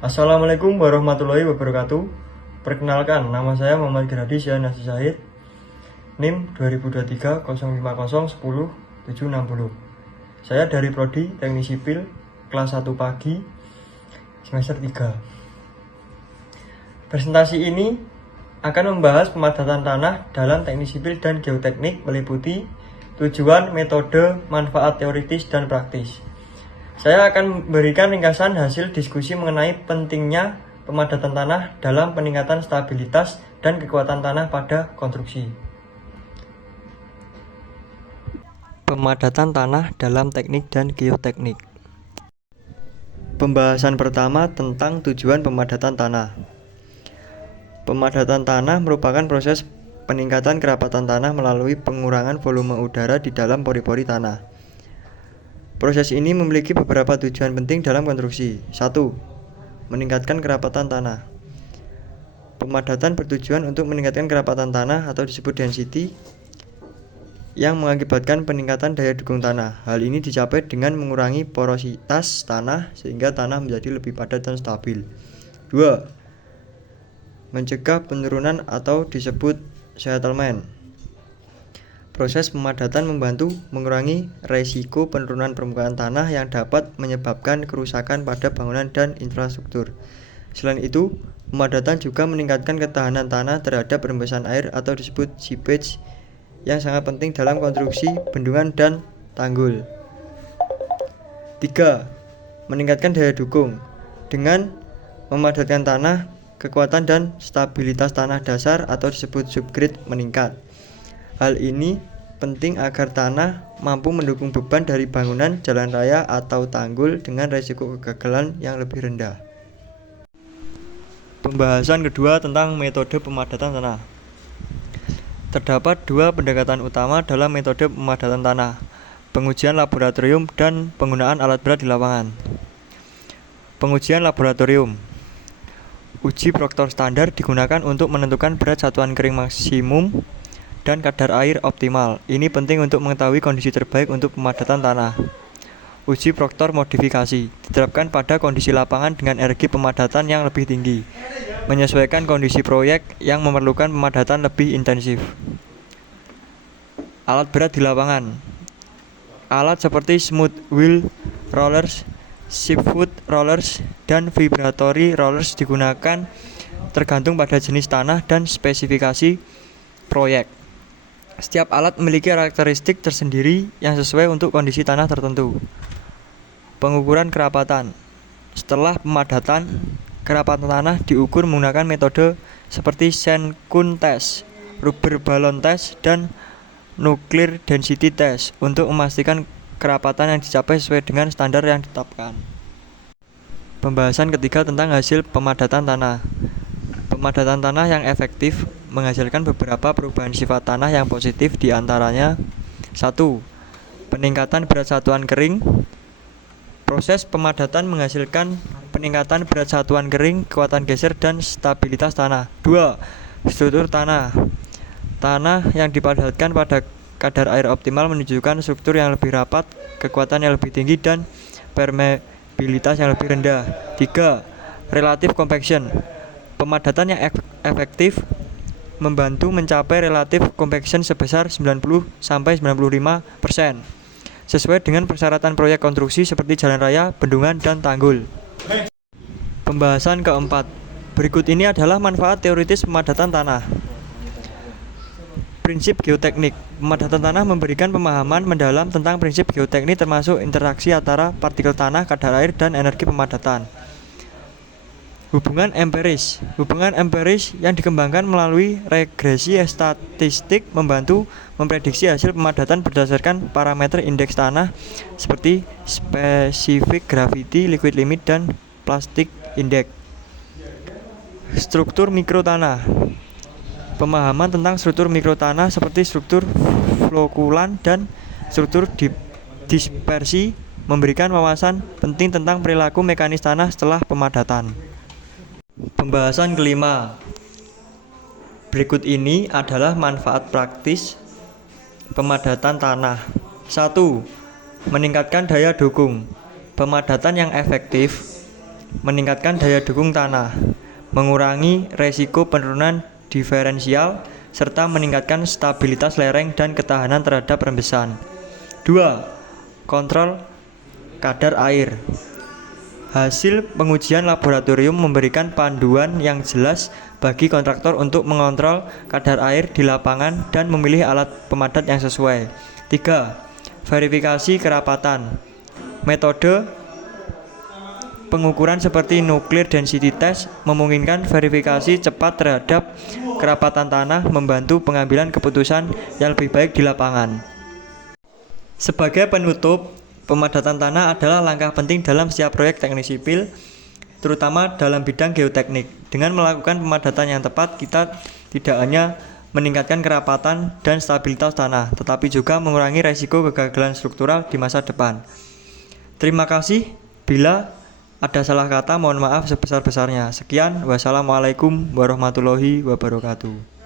Assalamualaikum warahmatullahi wabarakatuh. Perkenalkan, nama saya Muhammad Gerhadi Syah Nasi Syahid, NIM 2023 050 10 760. Saya dari Prodi Teknik Sipil kelas 1 pagi semester 3. Presentasi ini akan membahas pemadatan tanah dalam teknik sipil dan geoteknik, meliputi tujuan, metode, manfaat teoritis dan praktis. Saya akan memberikan ringkasan hasil diskusi mengenai pentingnya pemadatan tanah dalam peningkatan stabilitas dan kekuatan tanah pada konstruksi. Pemadatan tanah dalam teknik dan geoteknik. Pembahasan pertama tentang tujuan pemadatan tanah. Pemadatan tanah merupakan proses peningkatan kerapatan tanah melalui pengurangan volume udara di dalam pori-pori tanah. Proses ini memiliki beberapa tujuan penting dalam konstruksi. 1. Meningkatkan kerapatan tanah. Pemadatan bertujuan untuk meningkatkan kerapatan tanah atau disebut density yang mengakibatkan peningkatan daya dukung tanah. Hal ini dicapai dengan mengurangi porositas tanah sehingga tanah menjadi lebih padat dan stabil. 2. Mencegah penurunan atau disebut settlement. Proses pemadatan membantu mengurangi resiko penurunan permukaan tanah yang dapat menyebabkan kerusakan pada bangunan dan infrastruktur. Selain itu, pemadatan juga meningkatkan ketahanan tanah terhadap rembesan air atau disebut seepage yang sangat penting dalam konstruksi bendungan dan tanggul. 3. Meningkatkan daya dukung. Dengan memadatkan tanah, kekuatan dan stabilitas tanah dasar atau disebut subgrade meningkat. Hal ini penting agar tanah mampu mendukung beban dari bangunan, jalan raya, atau tanggul dengan risiko kegagalan yang lebih rendah. Pembahasan kedua tentang metode pemadatan tanah. Terdapat dua pendekatan utama dalam metode pemadatan tanah: pengujian laboratorium dan penggunaan alat berat di lapangan. Pengujian laboratorium. Uji proktor standar digunakan untuk menentukan berat satuan kering maksimum dan kadar air optimal. Ini penting untuk mengetahui kondisi terbaik untuk pemadatan tanah. Uji proktor modifikasi diterapkan pada kondisi lapangan dengan energi pemadatan yang lebih tinggi, menyesuaikan kondisi proyek yang memerlukan pemadatan lebih intensif. Alat berat di lapangan. Alat seperti smooth wheel rollers, shift-foot rollers, dan vibratory rollers digunakan tergantung pada jenis tanah dan spesifikasi proyek. Setiap alat memiliki karakteristik tersendiri yang sesuai untuk kondisi tanah tertentu. Pengukuran kerapatan. Setelah pemadatan, kerapatan tanah diukur menggunakan metode seperti Send-Kun test, rubber balloon test, dan nuclear density test untuk memastikan kerapatan yang dicapai sesuai dengan standar yang ditetapkan. Pembahasan ketiga tentang hasil pemadatan tanah. Pemadatan tanah yang efektif menghasilkan beberapa perubahan sifat tanah yang positif, di antaranya 1. Peningkatan berat satuan kering. Proses pemadatan menghasilkan peningkatan berat satuan kering, kekuatan geser, dan stabilitas tanah. 2. Struktur tanah. Tanah yang dipadatkan pada kadar air optimal menunjukkan struktur yang lebih rapat, kekuatan yang lebih tinggi, dan permeabilitas yang lebih rendah. 3. Relative compaction. Pemadatan yang efektif membantu mencapai relative compaction sebesar 90-95% sesuai dengan persyaratan proyek konstruksi seperti jalan raya, bendungan, dan tanggul. Pembahasan keempat. Berikut ini adalah manfaat teoritis pemadatan tanah. Prinsip geoteknik. Pemadatan tanah memberikan pemahaman mendalam tentang prinsip geoteknik termasuk interaksi antara partikel tanah, kadar air, dan energi pemadatan. Hubungan empiris. Hubungan empiris yang dikembangkan melalui regresi statistik membantu memprediksi hasil pemadatan berdasarkan parameter indeks tanah seperti specific gravity, liquid limit, dan plastic index. Struktur mikro tanah. Pemahaman tentang struktur mikro tanah seperti struktur flokulan dan struktur dispersi memberikan wawasan penting tentang perilaku mekanis tanah setelah pemadatan. Pembahasan kelima. Berikut ini adalah manfaat praktis pemadatan tanah. 1. Meningkatkan daya dukung. Pemadatan yang efektif meningkatkan daya dukung tanah, mengurangi resiko penurunan diferensial, serta meningkatkan stabilitas lereng dan ketahanan terhadap rembesan. 2. Kontrol kadar air. Hasil pengujian laboratorium memberikan panduan yang jelas bagi kontraktor untuk mengontrol kadar air di lapangan dan memilih alat pemadat yang sesuai. 3. Verifikasi kerapatan. Metode pengukuran seperti nuclear density test memungkinkan verifikasi cepat terhadap kerapatan tanah, membantu pengambilan keputusan yang lebih baik di lapangan. Sebagai penutup, pemadatan tanah adalah langkah penting dalam setiap proyek teknik sipil, terutama dalam bidang geoteknik. Dengan melakukan pemadatan yang tepat, kita tidak hanya meningkatkan kerapatan dan stabilitas tanah, tetapi juga mengurangi risiko kegagalan struktural di masa depan. Terima kasih. Bila ada salah kata, mohon maaf sebesar-besarnya. Sekian, wassalamualaikum warahmatullahi wabarakatuh.